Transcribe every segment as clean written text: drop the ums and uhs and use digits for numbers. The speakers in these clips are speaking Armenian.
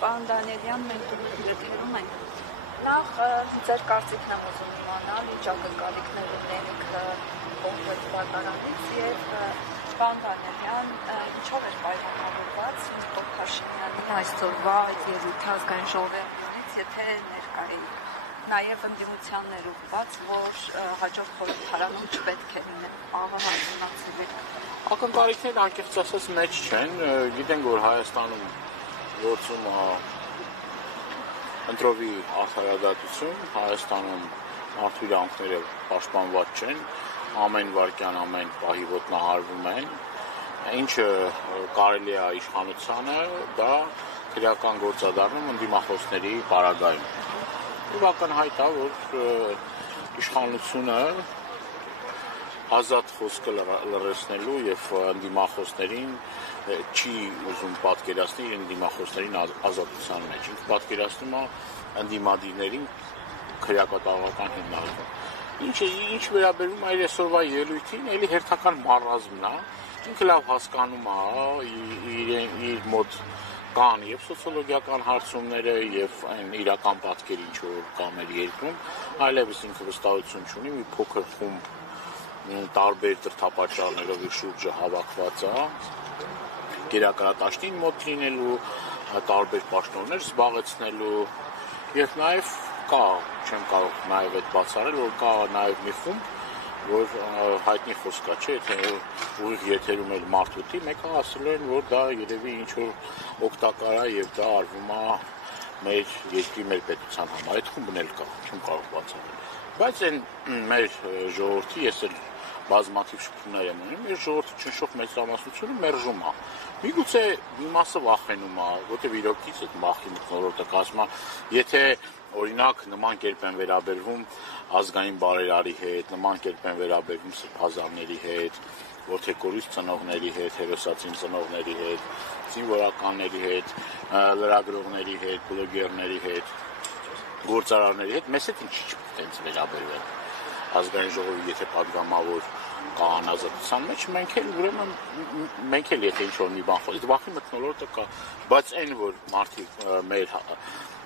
Պարոն Դանիելյան, մենք գրթերում ենք։ Նախ ձեր կարծիքն եմ ուզում իմանալ, ինչ ակնկալիքներ ունենք կոնկրետ վատարանից եւ պարոն Դանիելյան, ինչով էր պայմանավորված Նիկոլ Փաշինյանի այսօրվա այդ ելույթը ազգային ժողովի անունից, եթե ներկայ նաև ընդդիմությաններ ուղղված, որ հաջորդ խորհրդարանում չպետք է լինեն, աղը հայտնացել եք։ Ակնկալիքները անկեղծ ասած մեծ չեն, գիտենք, որ Հայաստանում գործում է ընտրովի արդարադատություն, Հայաստանում մարդու իրավունքները պաշտպանված չեն, ամեն վայրկյան, ամեն պահի ոտնահարվում են, ինչը կարելի է իշխանությանը, դա քրեական գործադառնում ընդդիմախոսների պարագայում։ Ակնհայտ է, որ իշխանությունը ազատ խոսքը լռեցնելու եւ ընդդիմախոսներին չի ուզում պատկերացնել ընդդիմախոսներին ազատության մեջ։ Ինքը պատկերացնում է ընդդիմադիրներին քրեակատարողական հիմնարկում։ Ինչ վերաբերում է այսօրվա ելույթին, էլի հերթական մարզումն է։ Ինքը լավ հասկանում է իր մոտ կան եւ սոցիոլոգիական հարցումները եւ այն իրական պատկերը ինչ որ կա մեր երկրում, այլևս ինքը վստահություն չունի, մի փոքր խումբ տարբեր դրդապատճառներով իր շուրջը հավաքված է, գերակրատաշտին մոտ լինելու, տարբեր պաշտոններ զբաղեցնելու եւ նաեւ կա, չեմ կարող նաեւ այդ բացառել, որ կա նաեւ մի խումբ, որ հայտնի խոսք է, չէ, թե ուղիղ եթերում էլ մարդուտի, մեկը ասել են, որ դա երևի ինչ-որ օգտակար է եւ դա արվում է մեր երկրի, մեր պետության համար, այդ խումբն էլ կա, չեմ կարող բացառել։ Բայց այն մեր ժողովրդի, ես էլ բազմաթիվ շփումներ եմ ունենում, մեր ժողովրդի ճնշող մեծամասնությունը մերժում է։ Միգուցե մի մասը վախենում է, որտեղ իրոքից այդ մախի մթնոլորտը կասում է, եթե օրինակ նման կերպ են վերաբերվում ազգային բարերարի հետ, նման կերպ են վերաբերվում սրբազանների հետ, որդեկորից ծնողների հետ, հերոսացին ծնողների հետ, զինվորականների հետ, լրագրողների հետ, բլոգերների հետ, գործարարների հետ, մեզ հետ ինչ տենց վերաբերվել։ Ազգային ժողովի եթե պատգամավոր կա անազատության մեջ, մենք էլ եթե ինչ-որ մի բան խոսենք, վախի մթնոլորտը կա, բայց այն, որ մարդիկ մեր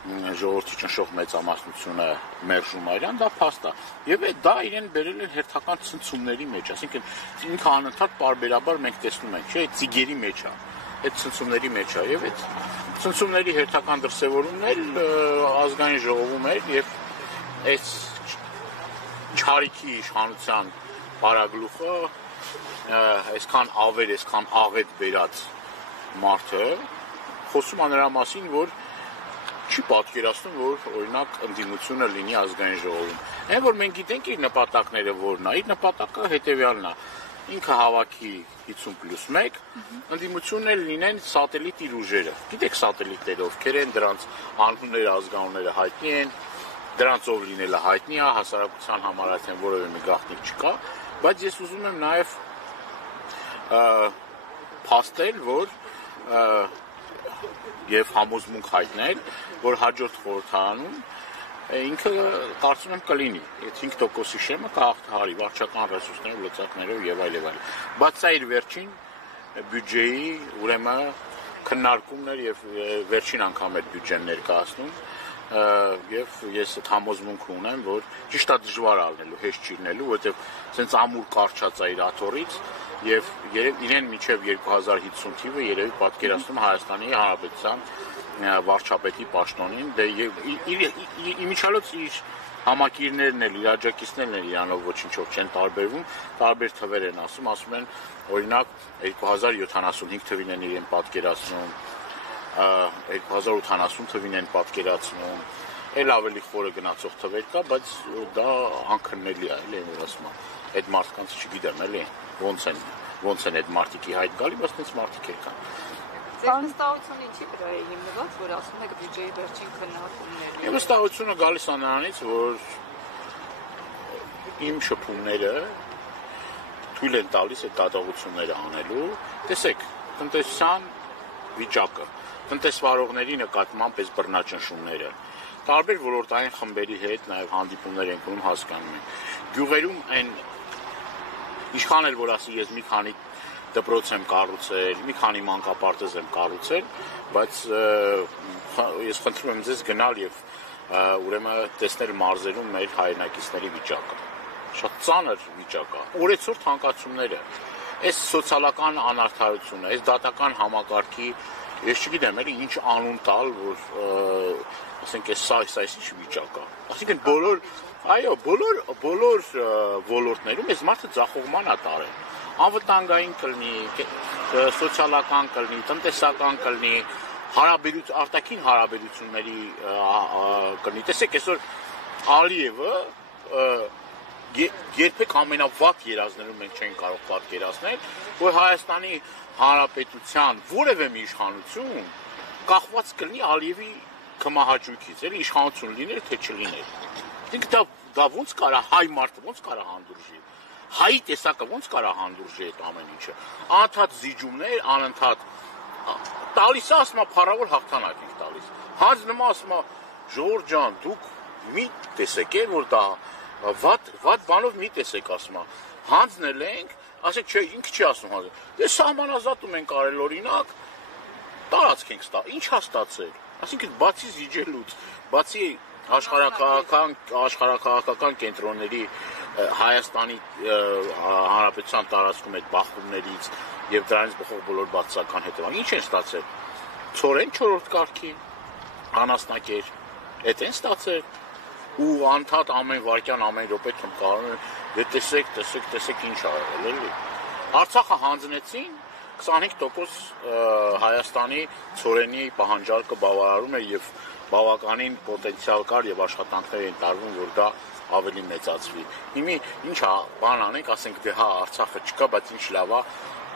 ժողովրդի ճնշող մեծամասնությունը մերժում է իրան, դա փաստ է։ Եվ դա իրեն բերել են հերթական ցնցումների մեջ, այսինքն ինքը անընդհատ պարբերաբար մենք տեսնում ենք, չէ, ծիգերի մեջ է, այդ ցնցումների մեջ է, եւ այդ ցնցումների հերթական դրսևորումն էլ ազգային ժողովում էր եւ այս չարիքի իշխանության բարագլուխը այսքան ավեր, այսքան աղետ բերած մարդը խոսում է նրա մասին, որ չի պատկերացնում, որ օրինակ ընդդիմությունը լինի ազգային ժողովում։ Այն որ մենք գիտենք իր նպատակները որն է, իր նպատակը հետեւյալն է։ Ինքը հավաքի 50+1, ընդդիմությունն էլ լինեն սատելիտ իր ուժերը։ Գիտեք սատելիտները ովքեր են, դրանց անունները, ազգանունները հայտնի են, դրանց ով լինելը հայտնի է, հասարակության համար արդեն որևէ մի գաղտնիք չկա, բայց ես ուզում եմ նաև փաստել, որ եւ համոզմունք հայտնել, որ հաջորդ խորհրդարանում ինքը կարծում եմ կլինի, այդ 5%-ի շեմը կհաղթահարի վարչական ռեսուրսներով, լծակներով եւ այլ եւ այլ։ Բայց սա իր վերջին բյուջեի, ուրեմն քննարկումներ եւ վերջին անգամ այդ բյուջեն ներկայացնում եւ ես այդ համոզմունք ունեմ, որ ճիշտ է դժվար ալնելու, հեշտ չի լինելու, որովհետեւ ցենց ամուր կարճած է իր աթոռից եւ իրեն մինչեւ 2050 թիվը երևի պատկերացնում Հայաստանի Հանրապետության վարչապետի պաշտոնին, դե իմիջիալոց իր համակիրներն էլ, իր աջակիցներն էլ իրանով ոչինչով չեն տարբերվում, տարբեր թվեր են ասում են, օրինակ 2075 թվին են իրեն պատկերացնում, 2080 թվին են պատկերացնում, էլ ավելի խորը գնացող թվեր կա, բայց դա անքննելի է, էլի որ ասում եմ, այդ մարդկանց չգիտեմ, էլի, ոնց են այդ մարդիկի հայտ գալի, բայց տենց մարդիկ էլ կան։ Ձեր վստահությունը ինչի վրա է հիմնված, որ ասում եք բյուջեի վերջին քննարկումների։ Իմ վստահությունը գալիս է նրանից, որ իմ շփումները թույլ են տալիս այդ դատողությունները անելու։ Տեսեք, տնտեսության վիճակը, տնտեսվարողների նկատմամբ այս բռնաճնշումները, տարբեր ոլորտային խմբերի հետ նաև հանդիպումներ ենք ունում, հասկանում ենք։ Գյուղերում այն իշխան էլ որ ասի ես մի քանի դպրոց եմ կառուցել, մի քանի մանկապարտեզ եմ կառուցել, բայց ես խնդրում եմ ձեզ գնալ եւ ուրեմն տեսնել մարզերում մեր հայրենակիցների վիճակը։ Շատ ծանր վիճակ է։ Օրեցօր թանկացումները, այս սոցիալական անարդարությունը, այս դատական համակարգի, ես չգիտեմ, էլի ինչ անուն տալ, որ ասենք այս ինչ վիճակ է։ Այսինքն բոլոր ոլորտներում այս մարդը ձախողման է տարել։ Անվտանգային կլինի, սոցիալական կլինի, տնտեսական կլինի, արտաքին հարաբերությունների կլինի։ Տեսեք, այսօր Ալիևը երբեք ամենավատ երազներում մենք չենք կարող պատկերացնել, որ Հայաստանի Հանրապետության որևէ մի իշխանություն կախված կլինի Ալիևի կմահաճույքից, էլի իշխանություն լիներ, թե չլիներ։ Դա ոնց կարա հայ մարդը ոնց կարա հանդուրժի։ Հայի տեսակը ոնց կարա հանդուրժի այդ ամեն ինչը։ Անընդհատ զիջումներ, անընդհատ տալիս է, ասում է փառավոր հաղթանակ ենք տալիս։ Հանձ նման ասում է Ժողովուրդ ջան, դուք մի տեսեք է, որ դա վատ բանով մի տեսեք, ասում է։ Հանձնել ենք, ասեք, չէ, ինքը չի ասում հա։ Դե սահմանազատում ենք արել օրինակ, տարածք ենք ստա։ Ինչ հա ստացել։ Այսինքն բացի զիջելուց, բացի աշխարհակաղակական կենտրոնների Հայաստանի Հանրապետության տարածքում այդ բախումներից եւ դրանից բխող բոլոր բացասական հետևանքները ինչ են ստացել։ Ցորեն 4-րդ կարգի անասնակեր, այդ են ստացել ու անդադ ամեն վարքյան ամեն րոպե թմկարում են, դե տեսեք ինչ ա եղել, էլի։ Արցախը հանձնեցին 25% Հայաստանի ցորենի պահանջարկը բավարարում է եւ բավականին պոտենցիալ կար եւ աշխատանքներ են տարվում, որ դա ավելի մեծացվի։ Հիմա ինչ է, բան անենք, ասենք դե հա Արցախը չկա, բայց ինչ լավ է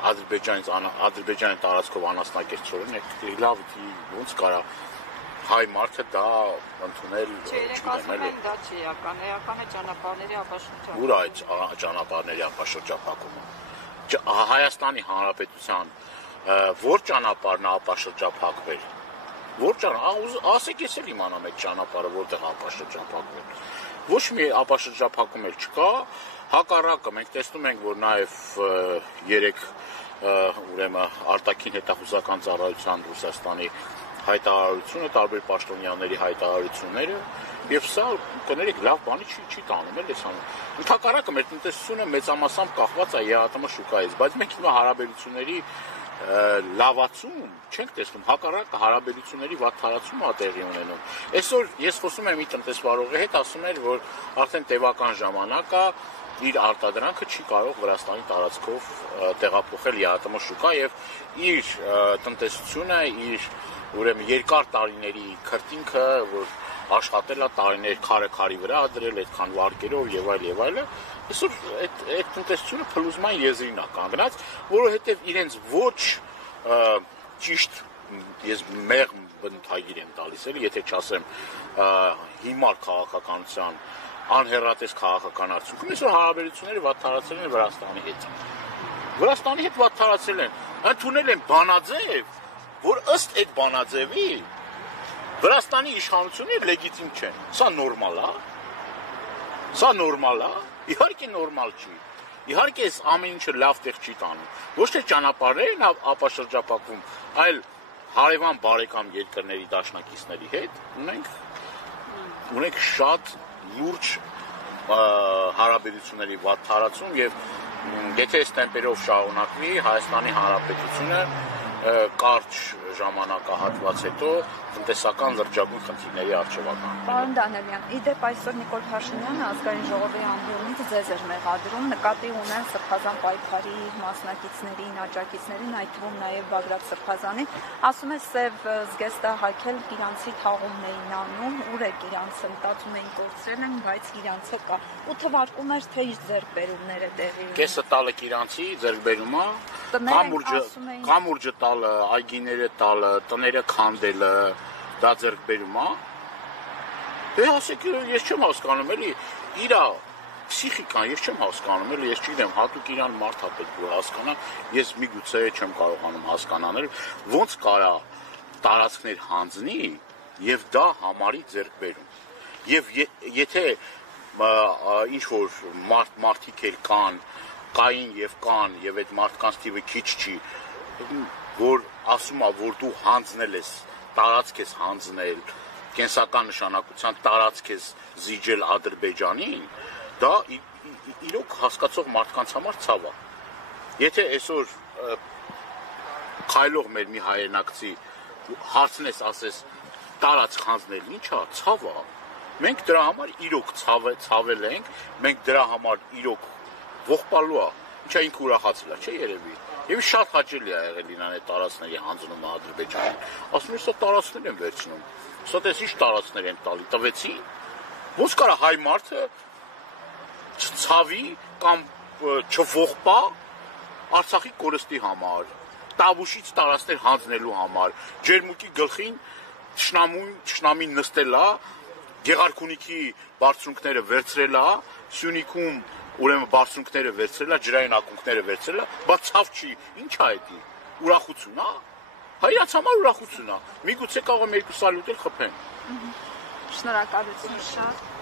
Ադրբեջանի տարածքով անասնակեր ցորեն, լավ ոնց կարա հայ մարդը դա ընդունել, չգիտեմ, էլի։ Դա չի էական է ճանապարհների ապաշրջապակումը։ Ուր այդ ճանապարհների ապաշրջապակումը։ Հայաստանի Հանրապետության որ ճանապարհն է ապաշրջապակվել։ Որ ասեք ես էլ իմանամ այդ ճանապարհը որտեղ ապաշրջապակվել։ Ոչ մի ապաշրջապակում էլ չկա, հակառակը մենք տեսնում ենք, որ նաև 3 ուրեմն արտաքին հետախուզական ծառայության Ռուսաստանի հայտարարությունը, տարբեր պաշտոնյաների հայտարարությունները, եւ սա կներեք լավ բանի չի տանում էլ էսան։ Ընդհակառակը մեր տնտեսությունը մեծամասամբ կախված է ԵԱՏՄ շուկայից, բայց մենք հիմա հարաբերությունների լավացում չենք տեսնում, հակառակը հարաբերությունների վատթարացում է տեղի ունենում։ Այսօր ես խոսում եմ մի տնտեսվարողի հետ, ասում էր, որ արդեն տևական ժամանակ է իր արտադրանքը չի կարող Վրաստանի տարածքով տեղափոխել ԵԱՏՄ շուկա եւ իր տնտեսությունը, իր ուրեմն երկար տարիների քրտինքը, որ աշխատել է տարիներ քարի վրա դրել այդքան վարկերով եւ այլը, այսօր այդ տնտեսությունը փլուզման եզրին է կանգնած, որովհետեւ իրենց ոչ ճիշտ ես մեղմ բնութագիր եմ տալիս, էլի, եթե չասեմ հիմար քաղաքականության անհեռատես քաղաքական արդյունքում, այսօր հարաբերությունները վատթարացել են Վրաստանի հետ։ Վրաստանի հետ վատթարացել են, ընդունել են բանաձև, որ ըստ այդ բանաձևի Վրաստանի իշխանությունները լեգիտիմ չեն։ Սա նորմալ է։ Սա նորմալ է։ Իհարկե նորմալ չի։ Իհարկե այս ամեն ինչը լավ տեղ չի տանում։ Ոչ թե ճանապարհներն ապաշրջապակվում, այլ հարևան բարեկամ երկրների դաշնակիցների հետ ունենք շատ լուրջ հարաբերությունների վատթարացում եւ եթե այս տեմպերով շարունակվի Հայաստանի Հանրապետությունը կարճ ժամանակահատված հետո տնտեսական լրջագույն խնդիրների առջևական։ Պարոն Դանիելյան, իդեպ այսօր Նիկոլ Փաշինյանը ազգային ժողովի անդուրանից ձեզ էր մեղադրում, նկատի ունեն Սրբազան պայքարի մասնակիցներին, աջակիցներին, այդ թվում նաև Բագրատ Սրբազանին, ասում է սև զգեստը հագել իրանցի թաղումն էին անում, ուր է իրանցը, մտածում էին կորցրել են, բայց իրանցը կա։ Ու թվարկում էր, թե իր ձեռքբերումները տեղի ունեն։ Կեսը տալը իրանցի ձեռքբերումա, կամուրջը տալը, այգիները տալը, տները քանդելը, դա ձեռքբերում է։ Դե ասեք, ես չեմ հասկանում, էլի իր փսիխիկան ես չեմ հասկանում, էլի ես չգիտեմ, հատուկ իրան մարդ է պետք որ հասկանա, ես միգուցե չեմ կարողանում հասկանալ, ոնց կարա տարածքներ հանձնի եւ դա համարի ձեռքբերում։ Եվ եթե ինչ որ մարդիկ էլ կան կային եւ կան եւ այդ մարդկանց թիվը քիչ չի, որ ասում է, որ դու հանձնել ես, տարածք ես հանձնել, կենսական նշանակության տարածք ես զիջել Ադրբեջանին, դա իրոք հասկացող մարդկանց համար ցավ է։ Եթե այսօր քայլող մեր մի հայրենակցի հարցնես, ասես տարածք հանձնել ինչ է, ցավ է։ Մենք դրա համար իրոք ցավել ենք, մենք դրա համար իրոք ողբալու է, ինչա ինքը ուրախացել է, չէ՞ երևի։ Եվ շատ հաճելի է եղել ինան այդ տարածքների հանձնումը Ադրբեջանին։ Ասում են, սա տարածքներ են վերցնում։ Սա դες ինչ տարածքներ են տալի, տվեցին։ Ոնց կարա հայ մարդը չցավի կամ չողբա Արցախի կորստի համար, Տավուշից տարածքներ հանձնելու համար, Ջերմուկի գլխին թշնամին նստել է, Գեղարքունիքի բարձունքները վերցրել է, Սյունիքում ուրեմն բարձունքները վերցրել է, ջրային ակունքները վերցրել է, բայց ցավ չի, ինչ է դա։ Ուրախություն է։ Հայրաց համար ուրախություն է։ Միգուցե կարող եմ 2 սալյուտ էլ խփեն։ Շնորհակալություն շատ։